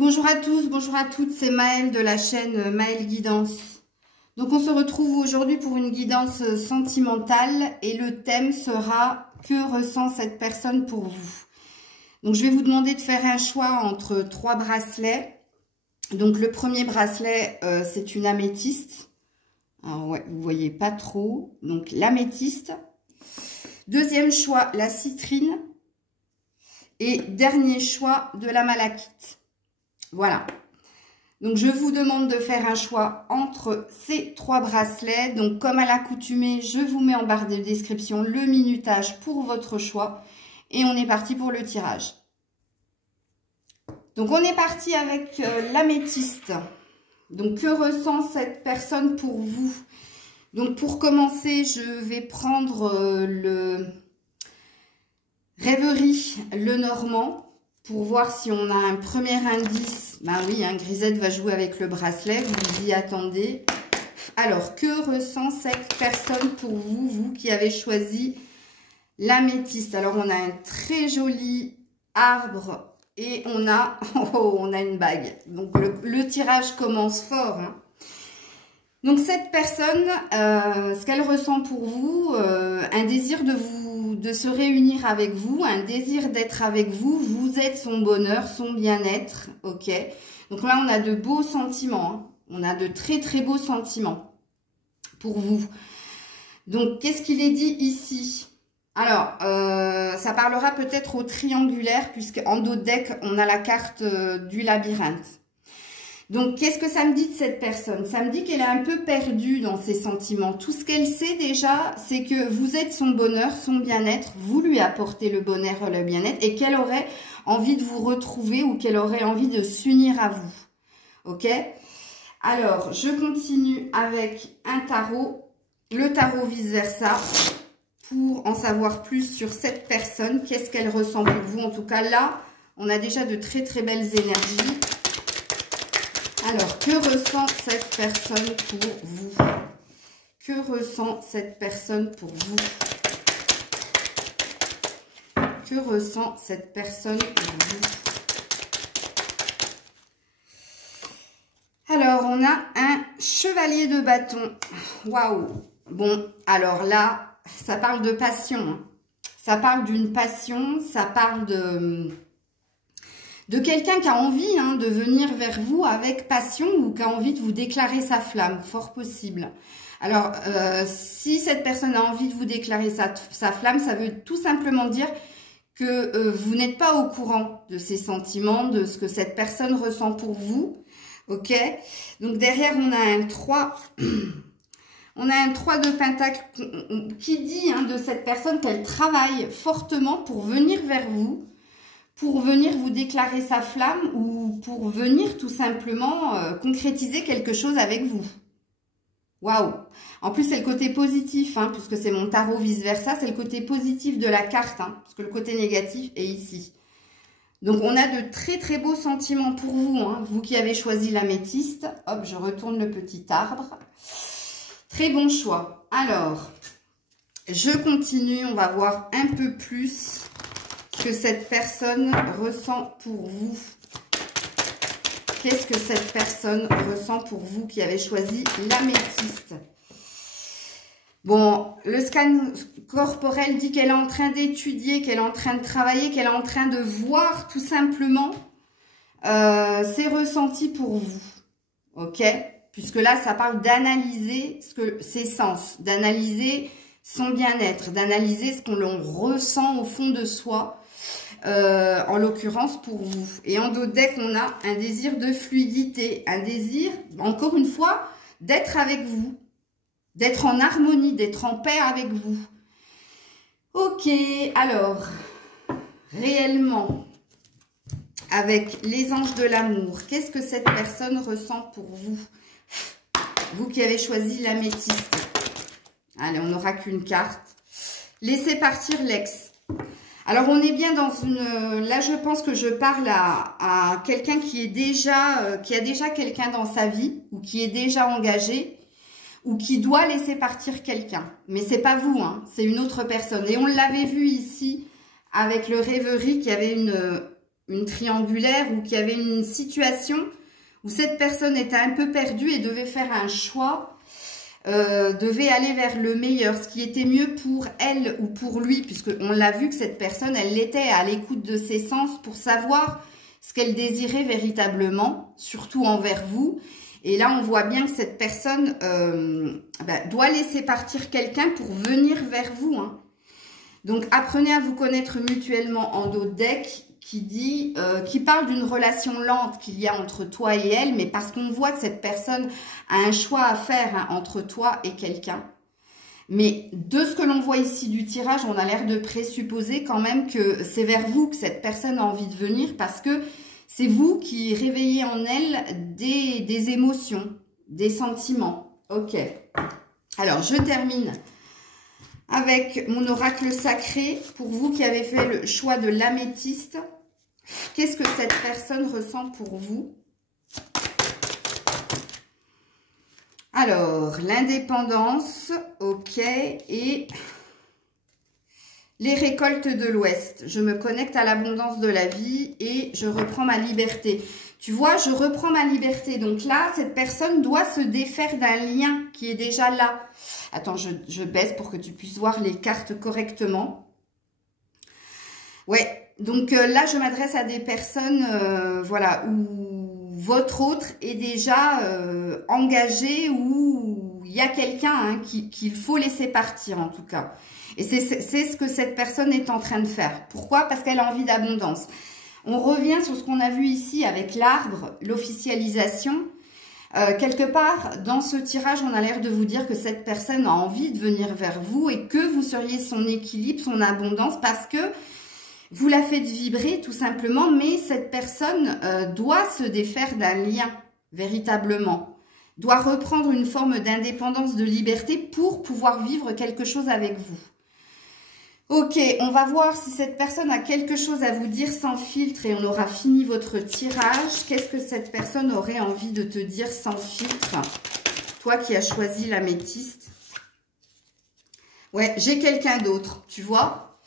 Bonjour à tous, bonjour à toutes, c'est Maëlle de la chaîne Maëlle Guidance. Donc on se retrouve aujourd'hui pour une guidance sentimentale et le thème sera « Que ressent cette personne pour vous ?» Donc je vais vous demander de faire un choix entre 3 bracelets. Donc le premier bracelet, c'est une améthyste. Alors ouais, vous voyez pas trop. Donc l'améthyste. Deuxième choix, la citrine. Et dernier choix, de la malachite. Voilà. Donc, je vous demande de faire un choix entre ces 3 bracelets. Donc, comme à l'accoutumée, je vous mets en barre de description le minutage pour votre choix. Et on est parti pour le tirage. Donc, on est parti avec l'améthyste. Donc, que ressent cette personne pour vous? Donc, pour commencer, je vais prendre le Rêverie Lenormand. Pour voir si on a un premier indice. Ben oui, Grisette va jouer avec le bracelet, vous y attendez. Alors, que ressent cette personne pour vous, vous qui avez choisi l'améthyste? Alors, on a un très joli arbre et on a, on a une bague. Donc, le tirage commence fort. Donc, cette personne, ce qu'elle ressent pour vous, un désir de se réunir avec vous, un désir d'être avec vous, vous êtes son bonheur, son bien-être, ok. Donc là, on a de beaux sentiments, on a de très très beaux sentiments pour vous. Donc, qu'est-ce qu'il est dit ici? Alors, ça parlera peut-être au triangulaire, puisque en dos de deck, on a la carte du labyrinthe. Donc, qu'est-ce que ça me dit de cette personne? Ça me dit qu'elle est un peu perdue dans ses sentiments. Tout ce qu'elle sait déjà, c'est que vous êtes son bonheur, son bien-être. Vous lui apportez le bonheur, le bien-être. Et qu'elle aurait envie de vous retrouver ou qu'elle aurait envie de s'unir à vous. Ok? Alors, je continue avec un tarot. Le tarot vice-versa. Pour en savoir plus sur cette personne. Qu'est-ce qu'elle ressent pour vous? En tout cas, là, on a déjà de très très belles énergies. Alors, que ressent cette personne pour vous? Que ressent cette personne pour vous? Que ressent cette personne pour vous? Alors, on a un chevalier de bâton. Waouh! Bon, alors là, ça parle de passion. Ça parle d'une passion, ça parle de quelqu'un qui a envie de venir vers vous avec passion ou qui a envie de vous déclarer sa flamme, fort possible. Alors, si cette personne a envie de vous déclarer sa flamme, ça veut tout simplement dire que vous n'êtes pas au courant de ses sentiments, de ce que cette personne ressent pour vous. Ok? Donc, derrière, on a un 3. On a un 3 de pentacle qui dit de cette personne qu'elle travaille fortement pour venir vers vous, pour venir vous déclarer sa flamme ou pour venir tout simplement concrétiser quelque chose avec vous. Waouh! En plus, c'est le côté positif, puisque c'est mon tarot vice-versa, c'est le côté positif de la carte, parce que le côté négatif est ici. Donc, on a de très très beaux sentiments pour vous, vous qui avez choisi l'améthyste. Hop, je retourne le petit arbre. Très bon choix. Alors, je continue, on va voir un peu plus que cette personne ressent pour vous. Qu'est-ce que cette personne ressent pour vous qui avez choisi l'améthyste? Bon, le scan corporel dit qu'elle est en train d'étudier, qu'elle est en train de travailler, qu'elle est en train de voir tout simplement ses ressentis pour vous. Ok? Puisque là, ça parle d'analyser ses sens, d'analyser son bien-être, d'analyser ce qu'on ressent au fond de soi. En l'occurrence pour vous. Et en dos de deck, on a un désir de fluidité, un désir, encore une fois, d'être avec vous, d'être en harmonie, d'être en paix avec vous. Ok, alors, réellement, avec les anges de l'amour, qu'est-ce que cette personne ressent pour vous? Vous qui avez choisi l'améthyste. Allez, on n'aura qu'une carte. Laissez partir l'ex. Alors, on est bien dans une... Là, je pense que je parle à quelqu'un qui a déjà quelqu'un dans sa vie, ou qui est déjà engagé, ou qui doit laisser partir quelqu'un. Mais c'est pas vous, c'est une autre personne. Et on l'avait vu ici avec le Rêverie qui avait une triangulaire ou qu'il y avait une situation où cette personne était un peu perdue et devait faire un choix, devait aller vers le meilleur, ce qui était mieux pour elle ou pour lui, puisqu'on l'a vu que cette personne, elle était à l'écoute de ses sens pour savoir ce qu'elle désirait véritablement, surtout envers vous. Et là, on voit bien que cette personne doit laisser partir quelqu'un pour venir vers vous. Hein. Donc, apprenez à vous connaître mutuellement en dos de deck, qui parle d'une relation lente qu'il y a entre toi et elle, mais parce qu'on voit que cette personne a un choix à faire hein, entre toi et quelqu'un. Mais de ce que l'on voit ici du tirage, on a l'air de présupposer quand même que c'est vers vous que cette personne a envie de venir, parce que c'est vous qui réveillez en elle des émotions, des sentiments. Ok. Alors, je termine avec mon oracle sacré. Pour vous qui avez fait le choix de l'améthyste, qu'est-ce que cette personne ressent pour vous? Alors, l'indépendance, ok, et les récoltes de l'Ouest. Je me connecte à l'abondance de la vie et je reprends ma liberté. Tu vois, je reprends ma liberté. Donc là, cette personne doit se défaire d'un lien qui est déjà là. Attends, je baisse pour que tu puisses voir les cartes correctement. Ouais, donc là, je m'adresse à des personnes, voilà, où votre autre est déjà engagé, où il y a quelqu'un hein, qu'il faut laisser partir en tout cas. Et c'est ce que cette personne est en train de faire. Pourquoi? Parce qu'elle a envie d'abondance. On revient sur ce qu'on a vu ici avec l'arbre, l'officialisation. Quelque part, dans ce tirage, on a l'air de vous dire que cette personne a envie de venir vers vous et que vous seriez son équilibre, son abondance, parce que vous la faites vibrer tout simplement, mais cette personne doit se défaire d'un lien, véritablement. Doit reprendre une forme d'indépendance, de liberté pour pouvoir vivre quelque chose avec vous. Ok, on va voir si cette personne a quelque chose à vous dire sans filtre et on aura fini votre tirage. Qu'est-ce que cette personne aurait envie de te dire sans filtre? Toi qui as choisi l'améthyste. Ouais, j'ai quelqu'un d'autre, tu vois?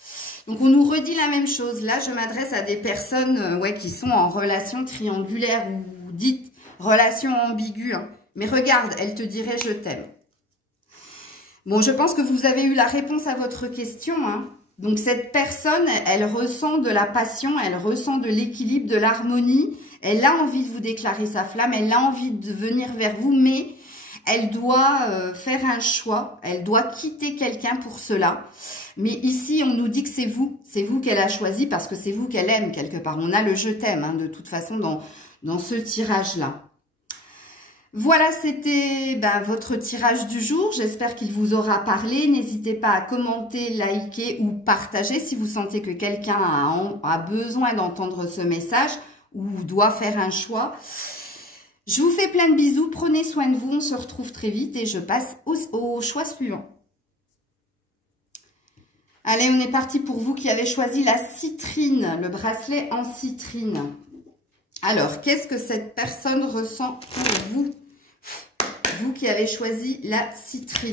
Donc, on nous redit la même chose. Là, je m'adresse à des personnes ouais, qui sont en relation triangulaire ou dite relation ambiguë. Hein. Mais regarde, elle te dirait « je t'aime ». Bon, je pense que vous avez eu la réponse à votre question. Hein. Donc, cette personne, elle ressent de la passion, elle ressent de l'équilibre, de l'harmonie. Elle a envie de vous déclarer sa flamme, elle a envie de venir vers vous, mais elle doit faire un choix. Elle doit quitter quelqu'un pour cela. Mais ici, on nous dit que c'est vous qu'elle a choisi parce que c'est vous qu'elle aime quelque part. On a le « je t'aime hein, de toute façon dans ce tirage-là. Voilà, c'était votre tirage du jour. J'espère qu'il vous aura parlé. N'hésitez pas à commenter, liker ou partager si vous sentez que quelqu'un a besoin d'entendre ce message ou doit faire un choix. Je vous fais plein de bisous. Prenez soin de vous. On se retrouve très vite et je passe au choix suivant. Allez, on est parti pour vous qui avez choisi la citrine, le bracelet en citrine. Alors, qu'est-ce que cette personne ressent pour vous? Vous qui avez choisi la citrine.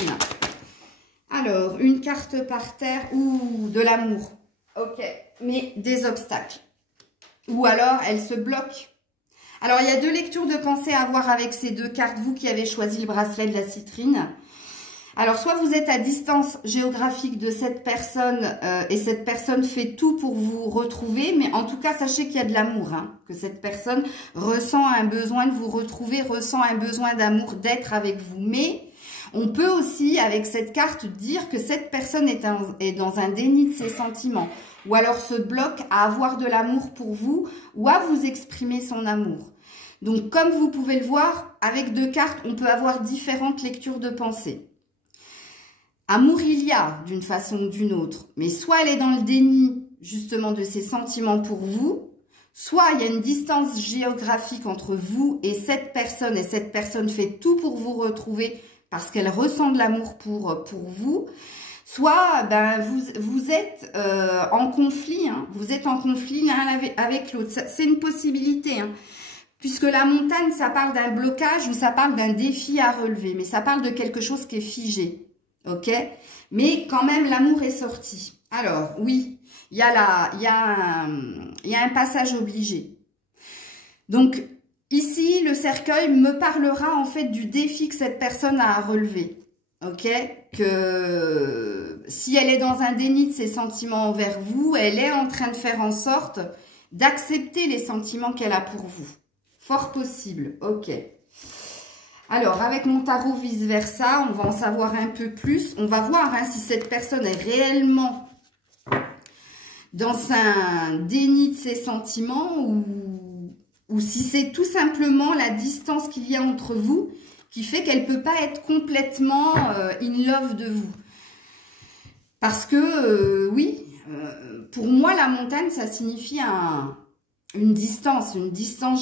Alors, une carte par terre ou de l'amour. Ok, mais des obstacles. Ou alors, elle se bloque. Alors, il y a deux lectures de pensée à avoir avec ces deux cartes. Vous qui avez choisi le bracelet de la citrine. Alors, soit vous êtes à distance géographique de cette personne et cette personne fait tout pour vous retrouver. Mais en tout cas, sachez qu'il y a de l'amour. Hein, que cette personne ressent un besoin de vous retrouver, ressent un besoin d'amour, d'être avec vous. Mais on peut aussi, avec cette carte, dire que cette personne est dans un déni de ses sentiments. Ou alors se bloque à avoir de l'amour pour vous ou à vous exprimer son amour. Donc, comme vous pouvez le voir, avec deux cartes, on peut avoir différentes lectures de pensée. Amour, il y a d'une façon ou d'une autre, mais soit elle est dans le déni justement de ses sentiments pour vous, soit il y a une distance géographique entre vous et cette personne fait tout pour vous retrouver parce qu'elle ressent de l'amour pour vous, soit vous êtes en conflit, hein, vous êtes en conflit l'un avec l'autre, c'est une possibilité, hein. Puisque la montagne, ça parle d'un blocage ou ça parle d'un défi à relever, mais ça parle de quelque chose qui est figé. Ok, mais quand même l'amour est sorti. Alors oui, il y a un passage obligé. Donc, ici, le cercueil me parlera en fait du défi que cette personne a à relever. Ok? Que si elle est dans un déni de ses sentiments envers vous, elle est en train de faire en sorte d'accepter les sentiments qu'elle a pour vous. Fort possible. Ok. Alors, avec mon tarot vice-versa, on va en savoir un peu plus. On va voir hein, si cette personne est réellement dans un déni de ses sentiments ou si c'est tout simplement la distance qu'il y a entre vous qui fait qu'elle ne peut pas être complètement in love de vous. Parce que, oui, pour moi, la montagne, ça signifie une distance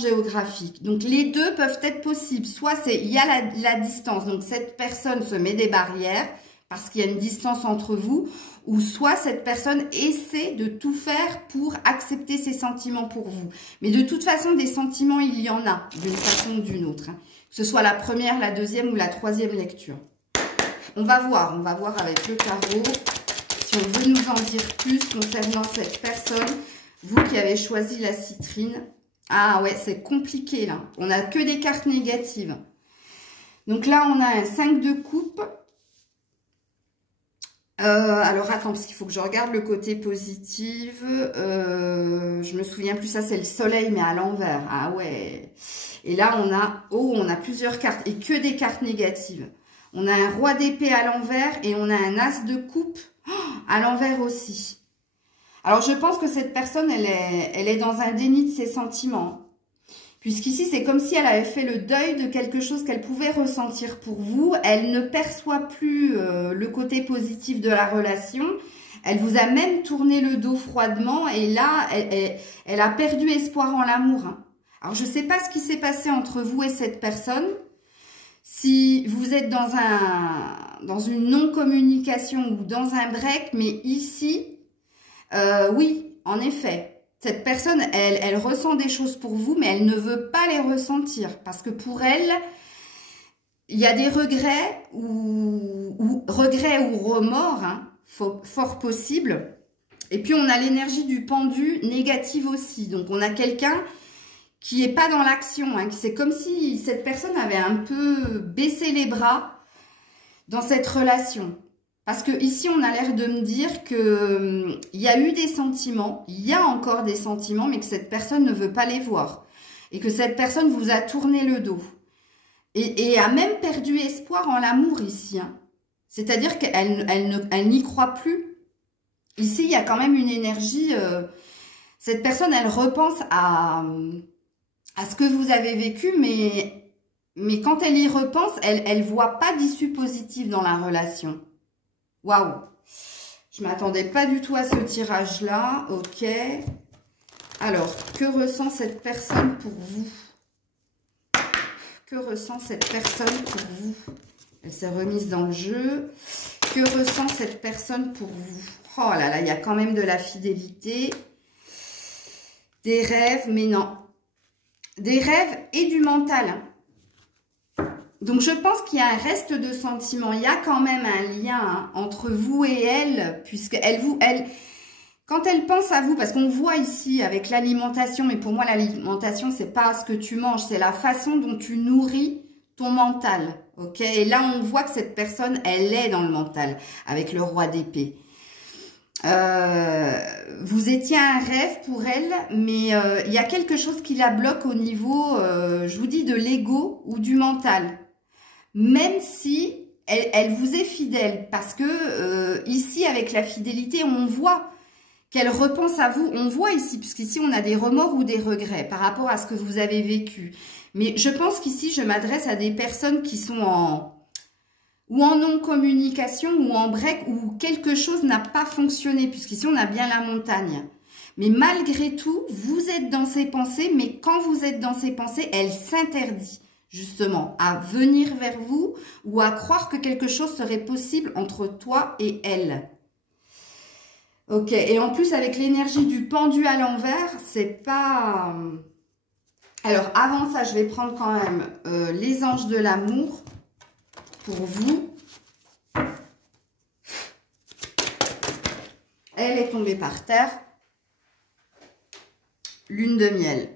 géographique. Donc, les deux peuvent être possibles. Soit il y a la distance, donc cette personne se met des barrières parce qu'il y a une distance entre vous, ou soit cette personne essaie de tout faire pour accepter ses sentiments pour vous. Mais de toute façon, des sentiments, il y en a, d'une façon ou d'une autre. Hein. Que ce soit la première, la deuxième ou la troisième lecture. On va voir avec le tarot, si on veut nous en dire plus concernant cette personne. Vous qui avez choisi la citrine. Ah ouais, c'est compliqué là. On n'a que des cartes négatives. Donc là, on a un 5 de coupe. Alors attends, parce qu'il faut que je regarde le côté positif. Je me souviens plus, ça c'est le soleil mais à l'envers. Ah ouais. Et là on a plusieurs cartes et que des cartes négatives. On a un roi d'épée à l'envers et on a un as de coupe à l'envers aussi. Alors je pense que cette personne elle est dans un déni de ses sentiments. Puisqu'ici, c'est comme si elle avait fait le deuil de quelque chose qu'elle pouvait ressentir pour vous. Elle ne perçoit plus le côté positif de la relation. Elle vous a même tourné le dos froidement. Et là, elle a perdu espoir en l'amour. Hein. Alors, je ne sais pas ce qui s'est passé entre vous et cette personne. Si vous êtes dans une non-communication ou dans un break. Mais ici, oui, en effet. Cette personne, elle ressent des choses pour vous, mais elle ne veut pas les ressentir. Parce que pour elle, il y a des regrets ou remords, hein, fort possible. Et puis, on a l'énergie du pendu négative aussi. Donc, on a quelqu'un qui n'est pas dans l'action. Hein, c'est comme si cette personne avait un peu baissé les bras dans cette relation. Parce que ici, on a l'air de me dire que il y a eu des sentiments, il y a encore des sentiments, mais que cette personne ne veut pas les voir. Et que cette personne vous a tourné le dos. Et a même perdu espoir en l'amour ici. Hein. C'est-à-dire qu'elle n'y croit plus. Ici, il y a quand même une énergie... cette personne, elle repense à ce que vous avez vécu, mais quand elle y repense, elle voit pas d'issue positive dans la relation. Waouh, je ne m'attendais pas du tout à ce tirage-là. Ok. Alors, que ressent cette personne pour vous? Que ressent cette personne pour vous? Elle s'est remise dans le jeu. Que ressent cette personne pour vous? Oh là là, il y a quand même de la fidélité. Des rêves, mais non. Des rêves et du mental. Hein. Donc, je pense qu'il y a un reste de sentiments. Il y a quand même un lien hein, entre vous et elle, puisque quand elle pense à vous, parce qu'on voit ici avec l'alimentation, mais pour moi, l'alimentation, c'est pas ce que tu manges, c'est la façon dont tu nourris ton mental. Ok? Et là, on voit que cette personne, elle est dans le mental, avec le roi d'épée. Vous étiez un rêve pour elle, mais il y a quelque chose qui la bloque au niveau, je vous dis, de l'ego ou du mental. Même si elle vous est fidèle, parce que ici, avec la fidélité, on voit qu'elle repense à vous. On voit ici, puisqu'ici, on a des remords ou des regrets par rapport à ce que vous avez vécu. Mais je pense qu'ici, je m'adresse à des personnes qui sont en non-communication ou en break, où quelque chose n'a pas fonctionné, puisqu'ici, on a bien la montagne. Mais malgré tout, vous êtes dans ses pensées, mais quand vous êtes dans ses pensées, elle s'interdit justement à venir vers vous ou à croire que quelque chose serait possible entre toi et elle. Ok, et en plus avec l'énergie du pendu à l'envers, c'est pas... Alors avant ça, je vais prendre quand même les anges de l'amour pour vous. Elle est tombée par terre. Lune de miel.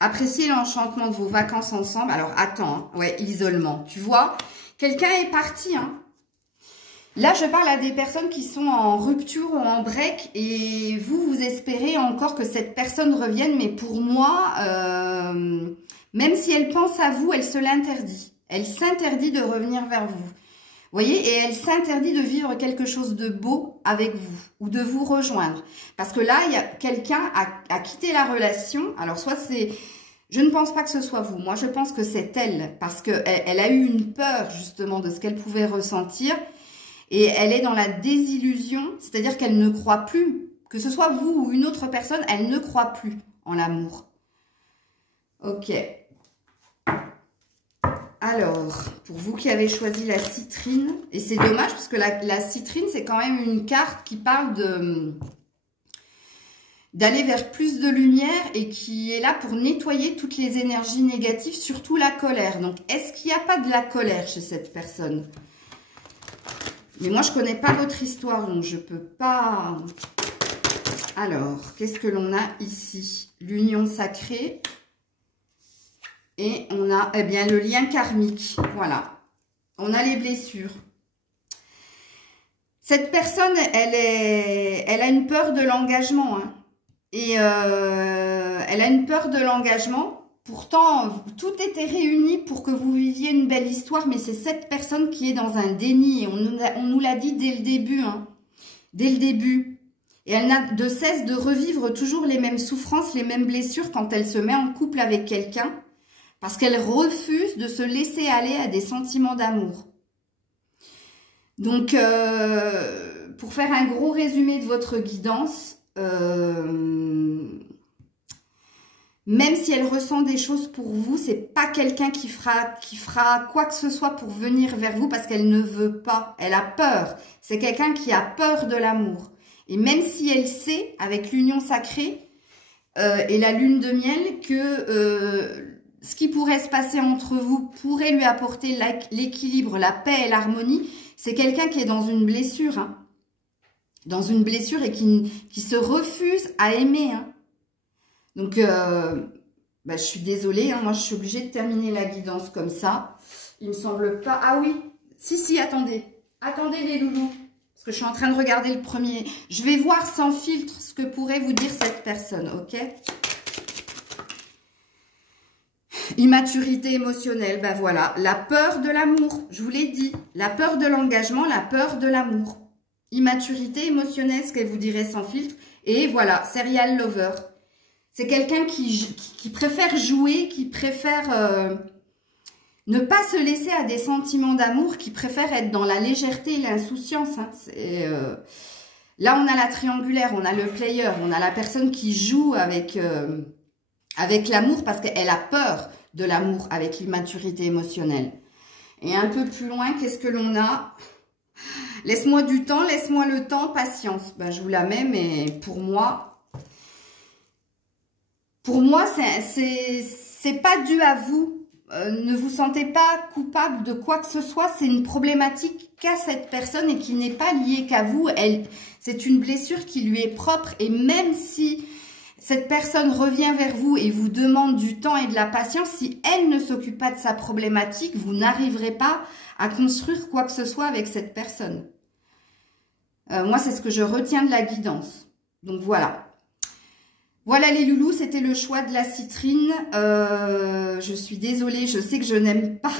Appréciez l'enchantement de vos vacances ensemble. Alors, attends, hein. Ouais, isolement. Tu vois, quelqu'un est parti, hein. Là, je parle à des personnes qui sont en rupture ou en break et vous espérez encore que cette personne revienne. Mais pour moi, même si elle pense à vous, elle se l'interdit. Elle s'interdit de revenir vers vous. Vous voyez, et elle s'interdit de vivre quelque chose de beau avec vous ou de vous rejoindre. Parce que là, il y a quelqu'un a quitté la relation. Alors, soit c'est... Je ne pense pas que ce soit vous. Moi, je pense que c'est elle. Parce qu'elle a eu une peur, justement, de ce qu'elle pouvait ressentir. Et elle est dans la désillusion. C'est-à-dire qu'elle ne croit plus. Que ce soit vous ou une autre personne, elle ne croit plus en l'amour. Ok. Alors, pour vous qui avez choisi la citrine, et c'est dommage parce que la citrine, c'est quand même une carte qui parle d'aller vers plus de lumière et qui est là pour nettoyer toutes les énergies négatives, surtout la colère. Donc, est-ce qu'il n'y a pas de la colère chez cette personne? Mais moi, je ne connais pas votre histoire, donc je ne peux pas... Alors, qu'est-ce que l'on a ici? L'union sacrée. Et on a, eh bien, le lien karmique. Voilà. On a les blessures. Cette personne, elle a une peur de l'engagement. Hein. Et elle a une peur de l'engagement. Pourtant, tout était réuni pour que vous viviez une belle histoire. Mais c'est cette personne qui est dans un déni. Et on nous l'a dit dès le début. Hein. Dès le début. Et elle n'a de cesse de revivre toujours les mêmes souffrances, les mêmes blessures quand elle se met en couple avec quelqu'un. Parce qu'elle refuse de se laisser aller à des sentiments d'amour. Donc, pour faire un gros résumé de votre guidance, même si elle ressent des choses pour vous, c'est pas quelqu'un qui fera quoi que ce soit pour venir vers vous parce qu'elle ne veut pas. Elle a peur. C'est quelqu'un qui a peur de l'amour. Et même si elle sait, avec l'union sacrée et la lune de miel, que... ce qui pourrait se passer entre vous pourrait lui apporter l'équilibre, la paix et l'harmonie. C'est quelqu'un qui est dans une blessure. Hein. Dans une blessure et qui se refuse à aimer. Hein. Donc, je suis désolée. Hein, moi, je suis obligée de terminer la guidance comme ça. Il me semble pas... Ah oui, si, attendez. Attendez les loulous. Parce que je suis en train de regarder le premier. Je vais voir sans filtre ce que pourrait vous dire cette personne, ok ? Immaturité émotionnelle, ben voilà. La peur de l'amour, je vous l'ai dit. La peur de l'engagement, la peur de l'amour. Immaturité émotionnelle, ce qu'elle vous dirait sans filtre. Et voilà, serial lover. C'est quelqu'un qui préfère jouer, qui préfère ne pas se laisser à des sentiments d'amour, qui préfère être dans la légèreté et l'insouciance. Hein. Là, on a la triangulaire, on a le player, on a la personne qui joue avec l'amour parce qu'elle a peur de l'amour avec l'immaturité émotionnelle. Et un peu plus loin, qu'est-ce que l'on a? Laisse-moi du temps, laisse-moi le temps, patience. Ben, je vous la mets, mais pour moi, c'est pas dû à vous. Ne vous sentez pas coupable de quoi que ce soit. C'est une problématique qu'a cette personne et qui n'est pas liée qu'à vous. C'est une blessure qui lui est propre. Et même si cette personne revient vers vous et vous demande du temps et de la patience, si elle ne s'occupe pas de sa problématique, vous n'arriverez pas à construire quoi que ce soit avec cette personne. Moi, c'est ce que je retiens de la guidance. Donc, voilà. Voilà les loulous, c'était le choix de la citrine. Je suis désolée, je sais que je n'aime pas,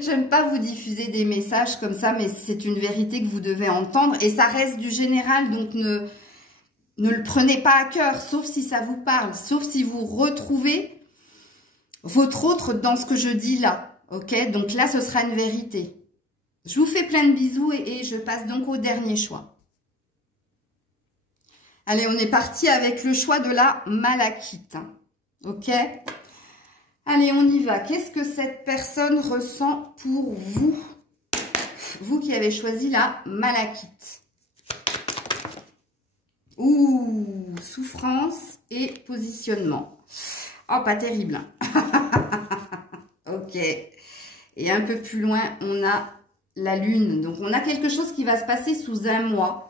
j'aime pas vous diffuser des messages comme ça, mais c'est une vérité que vous devez entendre. Et ça reste du général, donc ne le prenez pas à cœur, sauf si ça vous parle, sauf si vous retrouvez votre autre dans ce que je dis là. Ok, donc là, ce sera une vérité. Je vous fais plein de bisous et je passe donc au dernier choix. Allez, on est parti avec le choix de la malachite. Ok? Allez, on y va. Qu'est-ce que cette personne ressent pour vous? Vous qui avez choisi la malachite. Ouh, souffrance et positionnement. Oh, pas terrible. Ok. Et un peu plus loin, on a la lune. Donc, on a quelque chose qui va se passer sous un mois.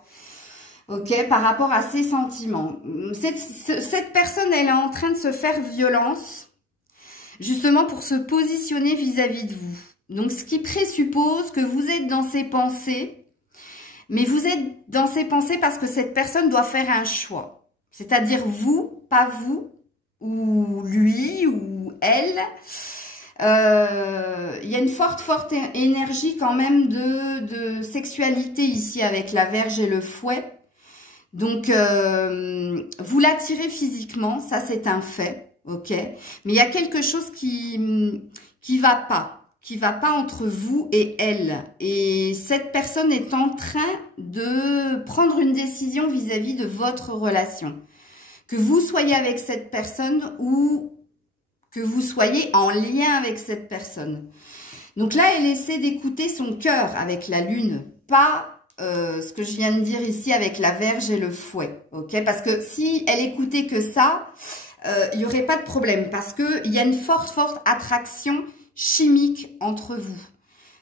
ok, par rapport à ses sentiments. Cette personne, elle est en train de se faire violence, justement pour se positionner vis-à-vis de vous. Donc, ce qui présuppose que vous êtes dans ses pensées, mais vous êtes dans ses pensées parce que cette personne doit faire un choix. C'est-à-dire vous, pas vous, ou lui, ou elle. Il y a une forte énergie quand même de sexualité ici avec la Vierge et le Fouet. Donc, vous l'attirez physiquement, ça c'est un fait, ok. Mais il y a quelque chose qui va pas entre vous et elle. Et cette personne est en train de prendre une décision vis-à-vis de votre relation. Que vous soyez avec cette personne ou que vous soyez en lien avec cette personne. Donc là, elle essaie d'écouter son cœur avec la lune, pas ce que je viens de dire ici avec la Vierge et le Fouet, ok? Parce que si elle écoutait que ça, il n'y aurait pas de problème, parce qu'il y a une forte attraction chimique entre vous.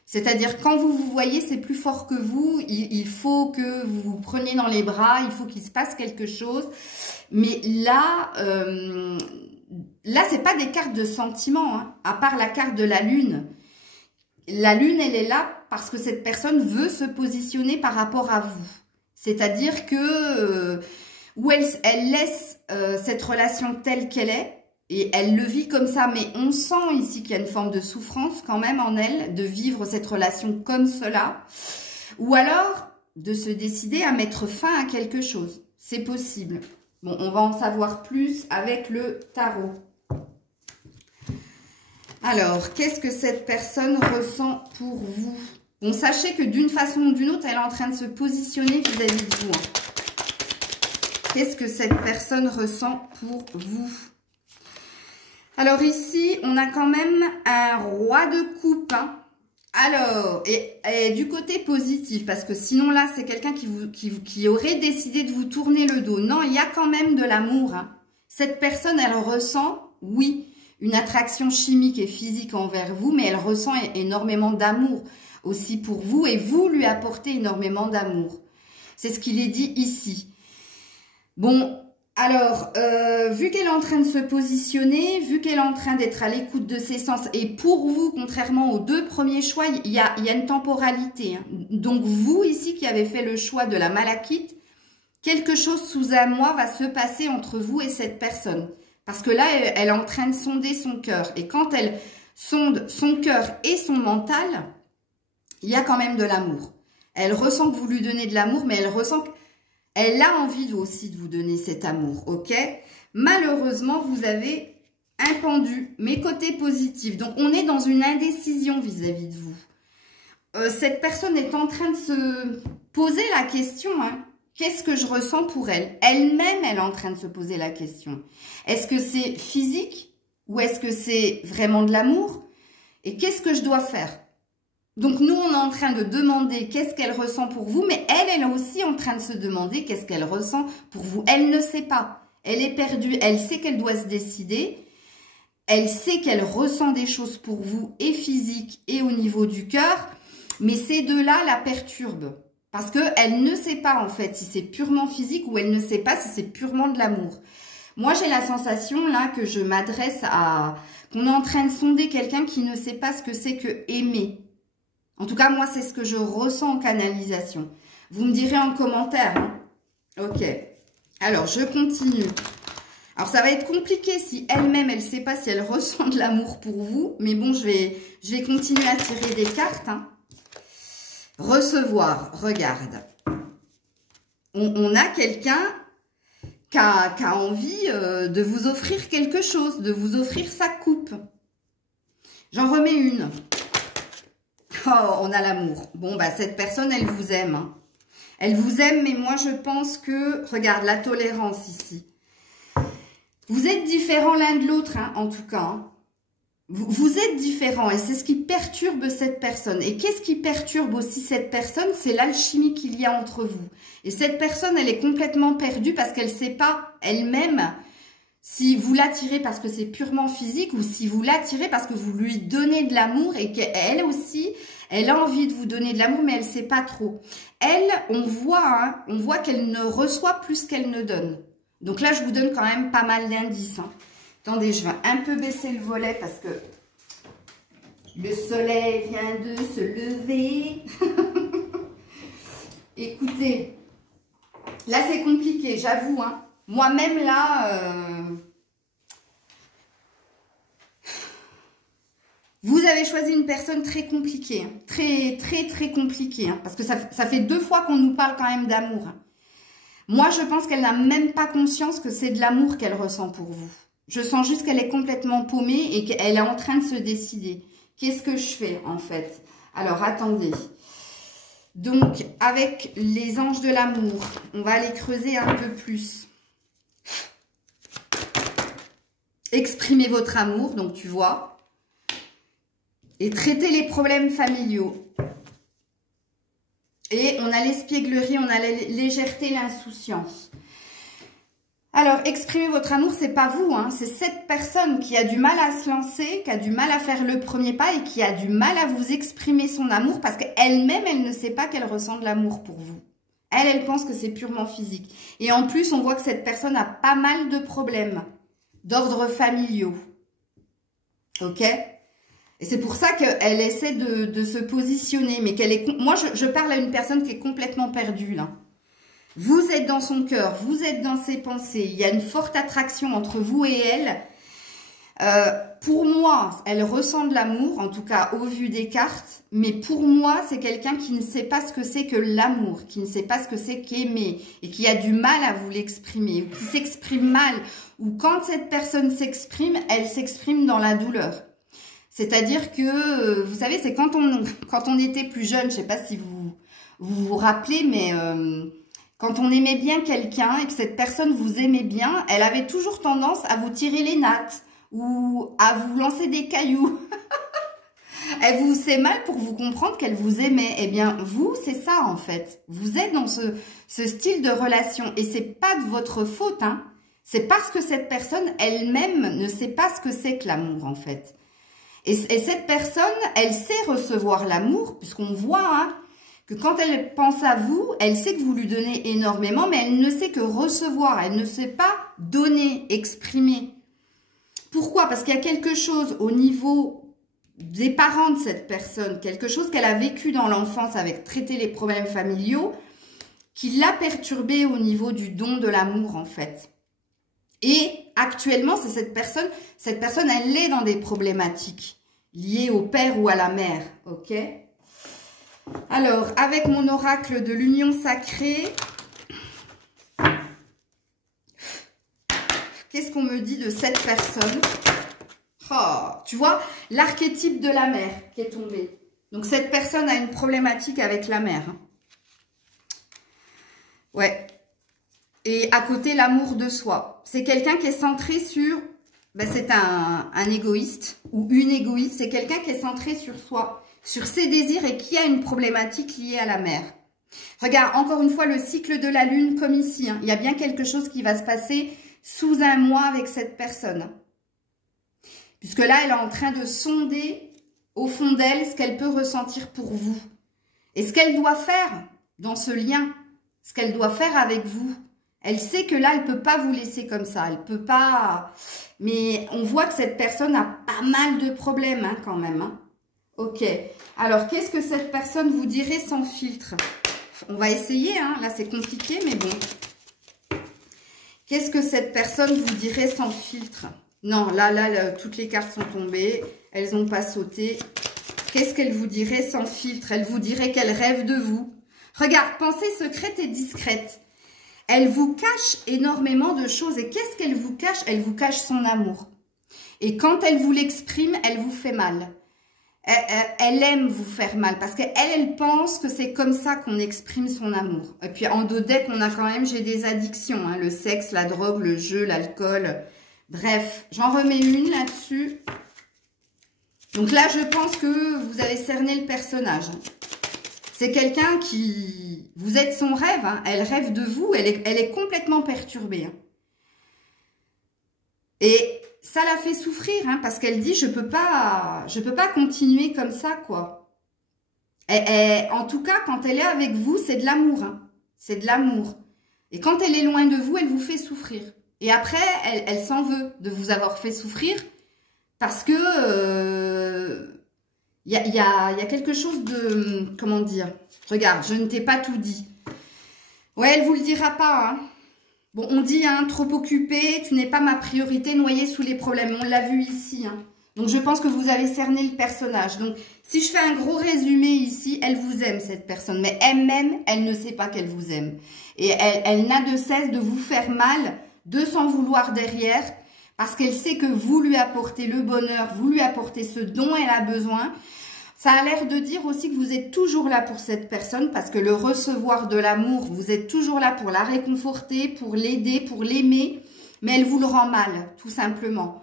C'est-à-dire, quand vous vous voyez, c'est plus fort que vous, il faut que vous vous preniez dans les bras, il faut qu'il se passe quelque chose. Mais là, c'est pas des cartes de sentiments, hein, à part la carte de la lune. La lune, elle est là parce que cette personne veut se positionner par rapport à vous. C'est-à-dire que où elle laisse cette relation telle qu'elle est et elle le vit comme ça. Mais on sent ici qu'il y a une forme de souffrance quand même en elle de vivre cette relation comme cela. Ou alors de se décider à mettre fin à quelque chose. C'est possible. Bon, on va en savoir plus avec le tarot. Alors, qu'est-ce que cette personne ressent pour vous? Bon, sachez que d'une façon ou d'une autre, elle est en train de se positionner vis-à-vis de vous. Qu'est-ce que cette personne ressent pour vous? Alors ici, on a quand même un roi de coupe. Hein. Alors, et du côté positif, parce que sinon là, c'est quelqu'un qui aurait décidé de vous tourner le dos. Non, il y a quand même de l'amour. Hein. Cette personne, elle ressent, oui, une attraction chimique et physique envers vous, mais elle ressent énormément d'amour aussi pour vous et vous lui apportez énormément d'amour. C'est ce qu'il est dit ici. Bon, alors, vu qu'elle est en train de se positionner, vu qu'elle est en train d'être à l'écoute de ses sens, et pour vous, contrairement aux deux premiers choix, il y a une temporalité. Hein. Donc, vous, ici, qui avez fait le choix de la malachite, quelque chose sous un mois va se passer entre vous et cette personne. Parce que là, elle est en train de sonder son cœur. Et quand elle sonde son cœur et son mental, il y a quand même de l'amour. Elle ressent que vous lui donnez de l'amour, mais elle ressent qu'elle a envie aussi de vous donner cet amour, ok? Malheureusement, vous avez un pendu, mais côté positif. Donc, on est dans une indécision vis-à-vis de vous. Cette personne est en train de se poser la question, hein. Qu'est-ce que je ressens pour elle? Elle-même, elle est en train de se poser la question. Est-ce que c'est physique ou est-ce que c'est vraiment de l'amour? Et qu'est-ce que je dois faire? Donc, nous, on est en train de demander qu'est-ce qu'elle ressent pour vous, mais elle est aussi en train de se demander qu'est-ce qu'elle ressent pour vous. Elle ne sait pas. Elle est perdue. Elle sait qu'elle doit se décider. Elle sait qu'elle ressent des choses pour vous, et physique et au niveau du cœur, mais ces deux-là la perturbent. Parce qu'elle ne sait pas, en fait, si c'est purement physique ou elle ne sait pas si c'est purement de l'amour. Moi, j'ai la sensation, là, que je m'adresse à... qu'on est en train de sonder quelqu'un qui ne sait pas ce que c'est que aimer. En tout cas, moi, c'est ce que je ressens en canalisation. Vous me direz en commentaire. Hein. Ok. Alors, je continue. Alors, ça va être compliqué si elle-même, elle ne sait pas si elle ressent de l'amour pour vous. Mais bon, je vais continuer à tirer des cartes, hein. Recevoir, regarde. On a quelqu'un qui a envie de vous offrir quelque chose, de vous offrir sa coupe. J'en remets une. Oh, on a l'amour. Bon, bah, cette personne, elle vous aime. Hein. Elle vous aime, mais moi, je pense que... Regarde, la tolérance ici. Vous êtes différents l'un de l'autre, hein, en tout cas. Hein. Vous êtes différents et c'est ce qui perturbe cette personne. Et qu'est-ce qui perturbe aussi cette personne? C'est l'alchimie qu'il y a entre vous. Et cette personne, elle est complètement perdue parce qu'elle ne sait pas elle-même Si vous l'attirez parce que c'est purement physique ou si vous l'attirez parce que vous lui donnez de l'amour et qu'elle aussi, elle a envie de vous donner de l'amour, mais elle ne sait pas trop. Elle, on voit qu'elle ne reçoit plus qu'elle ne donne. Donc là, je vous donne quand même pas mal d'indices. Hein. Attendez, je vais un peu baisser le volet parce que le soleil vient de se lever. Écoutez, là, c'est compliqué, j'avoue. Hein. Moi-même, là, vous avez choisi une personne très compliquée. Hein. Très compliquée. Hein, parce que ça fait 2 fois qu'on nous parle quand même d'amour. Hein. Moi, je pense qu'elle n'a même pas conscience que c'est de l'amour qu'elle ressent pour vous. Je sens juste qu'elle est complètement paumée et qu'elle est en train de se décider. Qu'est-ce que je fais, en fait? Alors, attendez. Donc, avec les anges de l'amour, on va aller creuser un peu plus. Exprimez votre amour, donc tu vois. Et traitez les problèmes familiaux. Et on a l'espièglerie, on a la légèreté, l'insouciance. Alors, exprimer votre amour, c'est pas vous, hein, c'est cette personne qui a du mal à se lancer, qui a du mal à faire le premier pas et qui a du mal à vous exprimer son amour parce qu'elle-même, elle ne sait pas qu'elle ressent de l'amour pour vous. Elle pense que c'est purement physique. Et en plus, on voit que cette personne a pas mal de problèmes d'ordre familiaux. Ok ? Et c'est pour ça qu'elle essaie de se positionner. Mais qu'elle est. Moi, je parle à une personne qui est complètement perdue, là. Vous êtes dans son cœur, vous êtes dans ses pensées. Il y a une forte attraction entre vous et elle. Pour moi, elle ressent de l'amour, en tout cas au vu des cartes. Mais pour moi, c'est quelqu'un qui ne sait pas ce que c'est que l'amour, qui ne sait pas ce que c'est qu'aimer et qui a du mal à vous l'exprimer, ou qui s'exprime mal. Ou quand cette personne s'exprime, elle s'exprime dans la douleur. C'est-à-dire que, vous savez, c'est quand on était plus jeune, je ne sais pas si vous rappelez, mais quand on aimait bien quelqu'un et que cette personne vous aimait bien, elle avait toujours tendance à vous tirer les nattes ou à vous lancer des cailloux. Elle vous sait mal pour vous comprendre qu'elle vous aimait. Eh bien, vous, c'est ça en fait. Vous êtes dans ce style de relation et c'est pas de votre faute, hein. C'est parce que cette personne elle-même ne sait pas ce que c'est que l'amour en fait. Et cette personne, elle sait recevoir l'amour, puisqu'on voit hein, que quand elle pense à vous, elle sait que vous lui donnez énormément, mais elle ne sait que recevoir, elle ne sait pas donner, exprimer. Pourquoi? Parce qu'il y a quelque chose au niveau des parents de cette personne, quelque chose qu'elle a vécu dans l'enfance avec traiter les problèmes familiaux, qui l'a perturbée au niveau du don de l'amour en fait. Et actuellement, c'est cette personne, elle est dans des problématiques liées au père ou à la mère, ok? Alors, avec mon oracle de l'union sacrée, qu'est-ce qu'on me dit de cette personne? Oh, tu vois, l'archétype de la mère qui est tombé. Donc, cette personne a une problématique avec la mère. Ouais. Et à côté, l'amour de soi. C'est quelqu'un qui est centré sur... Ben c'est un égoïste ou une égoïste. C'est quelqu'un qui est centré sur soi, sur ses désirs et qui a une problématique liée à la mère. Regarde, encore une fois, le cycle de la lune comme ici. Hein. Il y a bien quelque chose qui va se passer sous un mois avec cette personne. Puisque là, elle est en train de sonder au fond d'elle ce qu'elle peut ressentir pour vous. Et ce qu'elle doit faire dans ce lien, ce qu'elle doit faire avec vous. Elle sait que là, elle ne peut pas vous laisser comme ça. Elle ne peut pas... Mais on voit que cette personne a pas mal de problèmes hein, quand même. Hein. Ok. Alors, qu'est-ce que cette personne vous dirait sans filtre? On va essayer. Hein. Là, c'est compliqué, mais bon. Qu'est-ce que cette personne vous dirait sans filtre? Non, là, toutes les cartes sont tombées. Elles n'ont pas sauté. Qu'est-ce qu'elle vous dirait sans filtre? Elle vous dirait qu'elle rêve de vous. Regarde, pensée secrète et discrète. Elle vous cache énormément de choses. Et qu'est-ce qu'elle vous cache? Elle vous cache son amour. Et quand elle vous l'exprime, elle vous fait mal. Elle aime vous faire mal. Parce qu'elle pense que c'est comme ça qu'on exprime son amour. Et puis en dos deck, on a quand même, j'ai des addictions. Hein, le sexe, la drogue, le jeu, l'alcool. Bref, j'en remets une là-dessus. Donc là, je pense que vous avez cerné le personnage. C'est quelqu'un qui... Vous êtes son rêve, hein. Elle rêve de vous, elle est complètement perturbée. Hein. Et ça la fait souffrir, hein, parce qu'elle dit, je peux pas continuer comme ça, quoi. En tout cas, quand elle est avec vous, c'est de l'amour, hein. C'est de l'amour. Et quand elle est loin de vous, elle vous fait souffrir. Et après, elle s'en veut de vous avoir fait souffrir parce que y a quelque chose de... Comment dire? Regarde, je ne t'ai pas tout dit. Ouais, elle vous le dira pas, hein. Bon, on dit, hein, trop occupée, tu n'es pas ma priorité, noyée sous les problèmes. On l'a vu ici, hein. Donc, je pense que vous avez cerné le personnage. Donc, si je fais un gros résumé ici, elle vous aime, cette personne. Mais elle-même, elle ne sait pas qu'elle vous aime. Et elle n'a de cesse de vous faire mal, de s'en vouloir derrière, parce qu'elle sait que vous lui apportez le bonheur, vous lui apportez ce dont elle a besoin. Ça a l'air de dire aussi que vous êtes toujours là pour cette personne, parce que le recevoir de l'amour, vous êtes toujours là pour la réconforter, pour l'aider, pour l'aimer, mais elle vous le rend mal, tout simplement.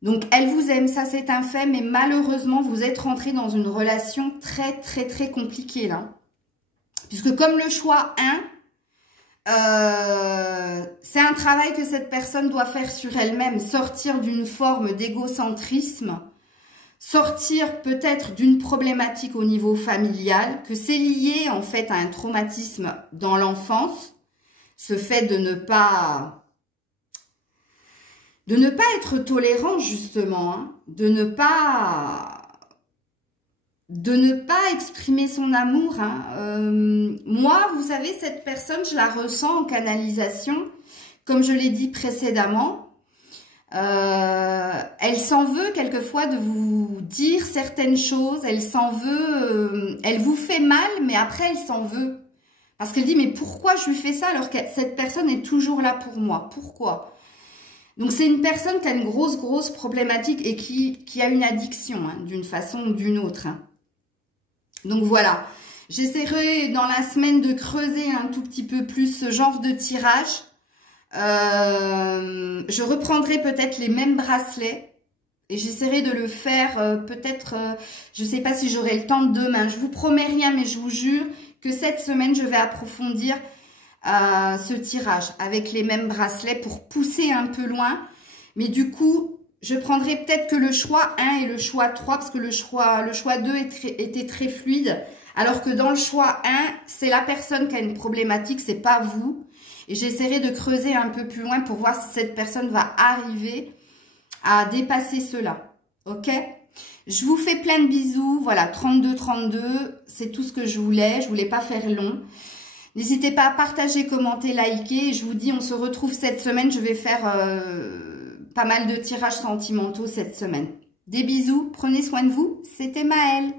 Donc, elle vous aime, ça c'est un fait, mais malheureusement, vous êtes rentré dans une relation très, très, très compliquée, là. Puisque comme le choix 1, c'est un travail que cette personne doit faire sur elle-même, sortir d'une forme d'égocentrisme, sortir peut-être d'une problématique au niveau familial, que c'est lié en fait à un traumatisme dans l'enfance, ce fait de ne pas être tolérant justement, hein, de ne pas exprimer son amour. Hein. Moi, vous savez, cette personne, je la ressens en canalisation, comme je l'ai dit précédemment. Elle s'en veut quelquefois de vous dire certaines choses, elle s'en veut, elle vous fait mal, mais après elle s'en veut. Parce qu'elle dit, mais pourquoi je lui fais ça alors que cette personne est toujours là pour moi? Pourquoi? Donc c'est une personne qui a une grosse problématique et qui a une addiction, hein, d'une façon ou d'une autre. Hein. Donc voilà, j'essaierai dans la semaine de creuser un tout petit peu plus ce genre de tirage. Je reprendrai peut-être les mêmes bracelets et j'essaierai de le faire peut-être, je ne sais pas si j'aurai le temps demain. Je vous promets rien, mais je vous jure que cette semaine, je vais approfondir ce tirage avec les mêmes bracelets pour pousser un peu loin. Mais du coup, je prendrai peut-être que le choix 1 et le choix 3 parce que le choix 2 était très fluide. Alors que dans le choix 1, c'est la personne qui a une problématique, c'est pas vous. Et j'essaierai de creuser un peu plus loin pour voir si cette personne va arriver à dépasser cela. Ok? Je vous fais plein de bisous. Voilà, 32, c'est tout ce que je voulais. Je voulais pas faire long. N'hésitez pas à partager, commenter, liker. Et je vous dis, on se retrouve cette semaine. Je vais faire pas mal de tirages sentimentaux cette semaine. Des bisous. Prenez soin de vous. C'était Maëlle.